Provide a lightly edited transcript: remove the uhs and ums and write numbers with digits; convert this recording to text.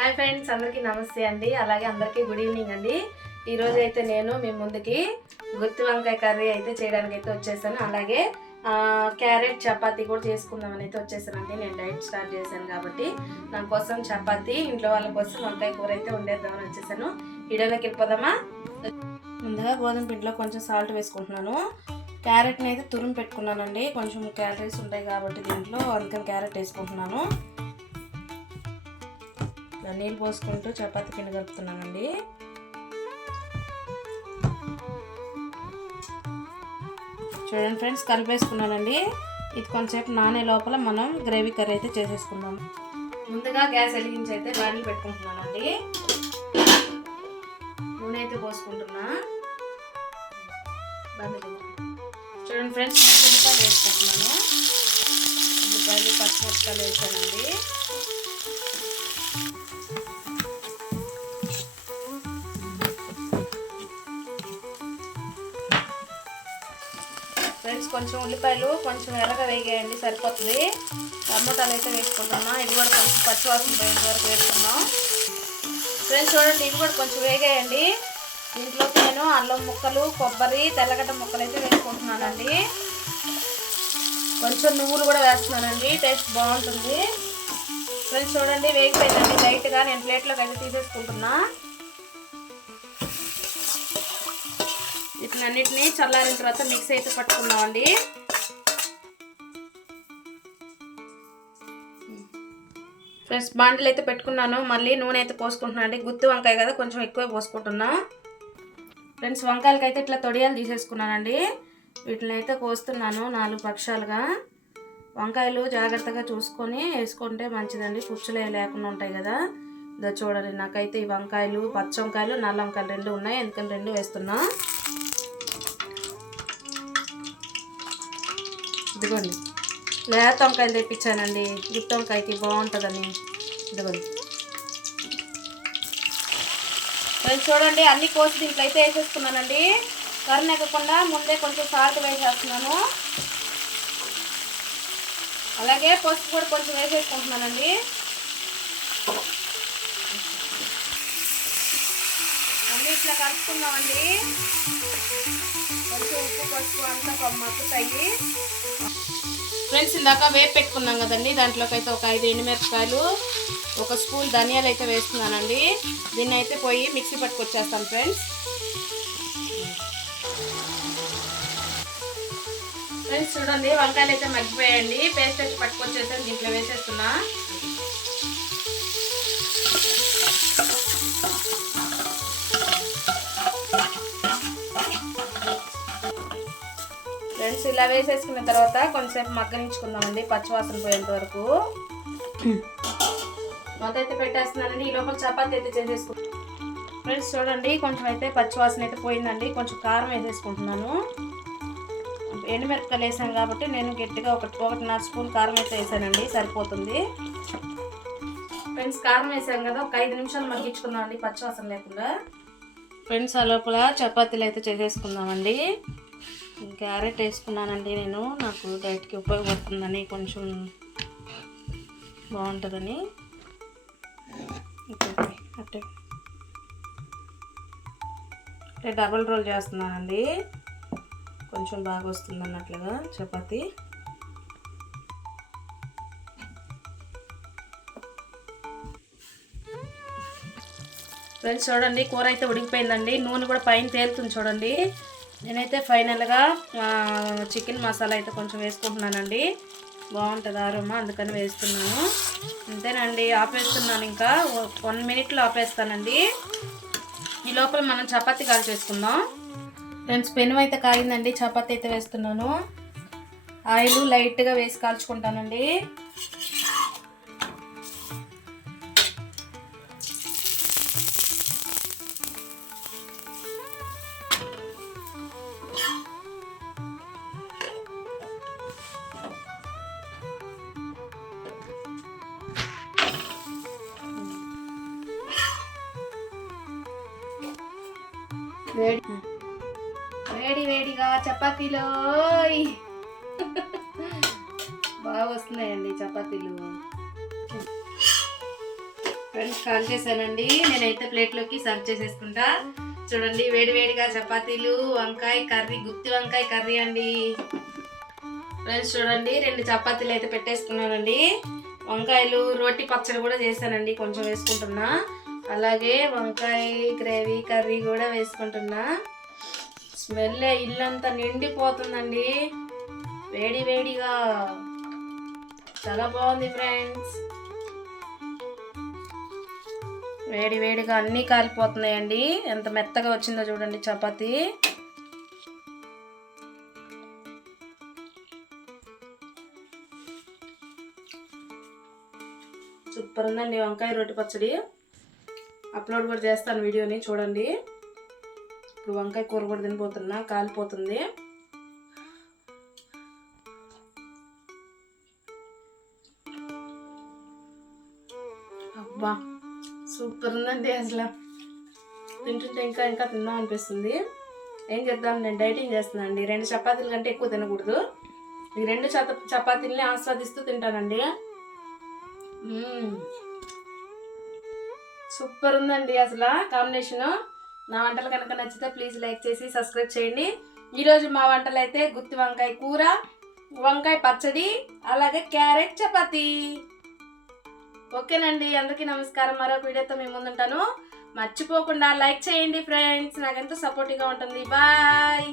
Hi friends, అందరికీ నమస్తే అండి. అలాగే అందరికీ గుడ్ ఈవినింగ్ అండి. ఈరోజు అయితే నేను మీ ముందుకి గుత్తి వంకాయ కర్రీ అయితే చేయడానికి అయితే వచ్చేసాను. అలాగే క్యారెట్ చపాతీ కూడా చేసుకుందామని అయితే వచ్చేసానండి. నేను డైట్ స్టార్ట్ చేశాను కాబట్టి నా కోసం చపాతీ, ఇంట్లో వాళ్ళ కోసం వంకాయ కూర అయితే వండేద్దామని వచ్చేసాను. వీడియోలోకి వెళ్ళిపోదామా? ముందుగా గోధుమ పిండిలో కొంచెం సాల్ట్ వేసుకుంటున్నాను. క్యారెట్ని అయితే తురుము పెట్టుకున్నానండి. కొంచెం క్యాలరీస్ ఉంటాయి కాబట్టి దీంట్లో, అందుకని క్యారెట్ వేసుకుంటున్నాను. నీళ్ళు పోసుకుంటూ చపాతీ పిండి కలుపుతున్నానండి. చూడండి ఫ్రెండ్స్, కలిపేసుకున్నానండి. ఇది కొంచెంసేపు నానే లోపల మనం గ్రేవీ కర్రీ అయితే చేసేసుకుందాం. ముందుగా గ్యాస్ వెలిగించి అయితే బాండిల్ పెట్టుకుంటున్నానండి. నూనె అయితే పోసుకుంటున్నా. చూడండి ఫ్రెండ్స్, ఉల్లిపాయలు వేసుకుంటున్నాను. ఉల్లిపాయలు, పచ్చిమిరపకాయలు వేసానండి. ఫ్రెండ్స్, కొంచెం ఉల్లిపాయలు కొంచెం ఎర్రగా వేగేయండి, సరిపోతుంది. టమాటాలు అయితే వేసుకుంటున్నా. ఇవి కూడా కొంచెం పచ్చివాసన పోయేంత వరకు వేసుకున్నాం. ఫ్రెండ్స్ చూడండి, ఇవి కూడా కొంచెం వేగేయండి. దీంట్లోకి నేను అల్లం ముక్కలు, కొబ్బరి, తెల్లగడ్డ ముక్కలు అయితే వేసుకుంటున్నానండి. కొంచెం నువ్వులు కూడా వేస్తున్నానండి, టేస్ట్ బాగుంటుంది. ఫ్రెండ్స్ చూడండి, వేగిపోయిందండి లైట్గా. నేను ప్లేట్లోకి అయితే తీసేసుకుంటున్నా. వీటినన్నిటిని చల్లారిన తర్వాత మిక్స్ అయితే పట్టుకున్నామండి. ఫ్రెండ్స్, బాండిల్ అయితే పెట్టుకున్నాను. మళ్ళీ నూనె అయితే పోసుకుంటున్నాను అండి. గుత్తి వంకాయ కదా, కొంచెం ఎక్కువ పోసుకుంటున్నా. ఫ్రెండ్స్, వంకాయలకి అయితే ఇట్లా తొడియాలు తీసేసుకున్నానండి. వీటిని అయితే కోస్తున్నాను 4 పక్షాలుగా. వంకాయలు జాగ్రత్తగా చూసుకొని వేసుకుంటే మంచిదండి, పుచ్చులు లేకుండా ఉంటాయి కదా. ఇదో చూడండి, నాకైతే ఈ వంకాయలు, పచ్చ వంకాయలు, నల్ల వంకాయలు 2 ఉన్నాయి, ఎందుకని 2 వేస్తున్నా. ఇదిగోండి, లేత వంకాయలు తెప్పించానండి, గుత్తి వంకాయకి బాగుంటుందని. ఇదిగోండి ఫ్రెండ్స్ చూడండి, అన్ని కోసి దీంట్లో అయితే వేసేసుకున్నానండి. కర్రెక్కకుండా ముందే కొంచెం సాల్ట్ వేసేస్తున్నాను. అలాగే పసుపు కూడా కొంచెం వేసేసుకుంటున్నానండి. అన్నీ ఇట్లా కలుపుకుందామండి. కొంచెం ఉప్పు, పసుపు అంతా మక్కుతాయి. ఫ్రెండ్స్, ఇందాక వేపు పెట్టుకున్నాం కదండి, దాంట్లోకి అయితే ఒక 5 ఎండుమిరపకాయలు, 1 స్పూన్ ధనియాలు అయితే వేస్తున్నానండి. దీన్ని అయితే పోయి మిక్సీ పట్టుకొచ్చేస్తాను ఫ్రెండ్స్. ఫ్రెండ్స్ చూడండి, వంకాయలు అయితే మగ్గిపోయాయండి. పేస్ట్ అయితే పట్టుకొచ్చేసాను, దీంట్లో వేసేస్తున్నా. ఫ్రెండ్స్, ఇలా వేసేసుకున్న తర్వాత కొంచెంసేపు మగ్గనించుకుందామండి, పచ్చివాసన పోయేంత వరకు. మూత అయితే పెట్టేస్తున్నానండి. ఈ లోపల చపాతీ అయితే చేసేసుకుంటాం. ఫ్రెండ్స్ చూడండి, కొంచెం అయితే పచ్చివాసన అయితే పోయిందండి. కొంచెం కారం వేసేసుకుంటున్నాను. ఎండుమిరపకాయలు వేసాను కాబట్టి నేను గట్టిగా 1.5 స్పూన్ కారం అయితే వేసానండి, సరిపోతుంది. ఫ్రెండ్స్, కారం వేసాను కదా, ఒక 5 నిమిషాలు మగ్గించుకుందామండి, పచ్చివాసన లేకుండా. ఫ్రెండ్స్, ఆ లోపల చపాతీలు అయితే చేసేసుకుందామండి. క్యారెట్ వేసుకున్నానండి నేను, నాకు డైట్కి ఉపయోగపడుతుందని, కొంచెం బాగుంటుందని. అంటే డబుల్ రోల్ చేస్తున్నానండి, కొంచెం బాగా వస్తుంది అన్నట్లుగా చపాతీ. ఫ్రెండ్స్ చూడండి, కూర అయితే ఉడికిపోయిందండి. నూనె కూడా పైన తేలుతుంది చూడండి. నేనైతే ఫైనల్గా చికెన్ మసాలా అయితే కొంచెం వేసుకుంటున్నానండి, బాగుంటుంది ఆరోమా, అందుకని వేస్తున్నాను. అంతేనండి, ఆపేస్తున్నాను. ఇంకా 1 మినిట్లో ఆపేస్తానండి. ఈ లోపల మనం చపాతీ కాల్చేసుకుందాం. ఫ్రెండ్స్, పెనం అయితే కాగిందండి, చపాతీ అయితే వేస్తున్నాను. ఆయిల్ లైట్గా వేసి కాల్చుకుంటానండి. వేడిగా చపాతీలో బాగా వస్తున్నాయండి చపాతీలు. ఫ్రెండ్స్ కాల్ చేశానండి. నేనైతే ప్లేట్లోకి సర్వ్ చేసేసుకుంటా. చూడండి వేడి వేడిగా చపాతీలు, వంకాయ కర్రీ, గుత్తి వంకాయ కర్రీ అండి. ఫ్రెండ్స్ చూడండి 2 చపాతీలు అయితే పెట్టేసుకున్నానండి. వంకాయలు రోటి పచ్చడి కూడా చేశానండి, కొంచెం వేసుకుంటున్నా. అలాగే వంకాయ గ్రేవీ కర్రీ కూడా వేసుకుంటున్నా. స్మెల్ ఇల్లంతా నిండిపోతుందండి వేడి వేడిగా. చాలా బాగుంది ఫ్రెండ్స్. వేడి వేడిగా అన్నీ కాలిపోతున్నాయండి. ఎంత మెత్తగా వచ్చిందో చూడండి చపాతీ. సూపర్ ఉందండి వంకాయ రోటి పచ్చడి. అప్లోడ్ కూడా చేస్తాను వీడియోని, చూడండి. ఇప్పుడు వంకాయ కూర కూడా తినిపోతున్నా, కాలిపోతుంది. అబ్బా సూపర్ ఉందండి. అసలు తింటుంటే ఇంకా ఇంకా తిందాం అనిపిస్తుంది. ఏం చేద్దాం, నేను డైటింగ్ చేస్తున్నాను అండి. 2 చపాతీల కంటే ఎక్కువ తినకూడదు. ఈ 2 చపాతీలని ఆస్వాదిస్తూ తింటానండి. సూపర్ ఉందండి అసలు కాంబినేషను. నా వంటలు కనుక నచ్చితే ప్లీజ్ లైక్ చేసి సబ్స్క్రైబ్ చేయండి. ఈరోజు మా వంటలు అయితే గుత్తి వంకాయ కూర, వంకాయ పచ్చడి, అలాగే క్యారెట్ చపాతీ. ఓకేనండి, అందరికీ నమస్కారం. మరొక వీడియోతో మేము ముందుంటాను. మర్చిపోకుండా లైక్ చేయండి ఫ్రెండ్స్, నాకెంతో సపోర్టివ్గా ఉంటుంది. బాయ్.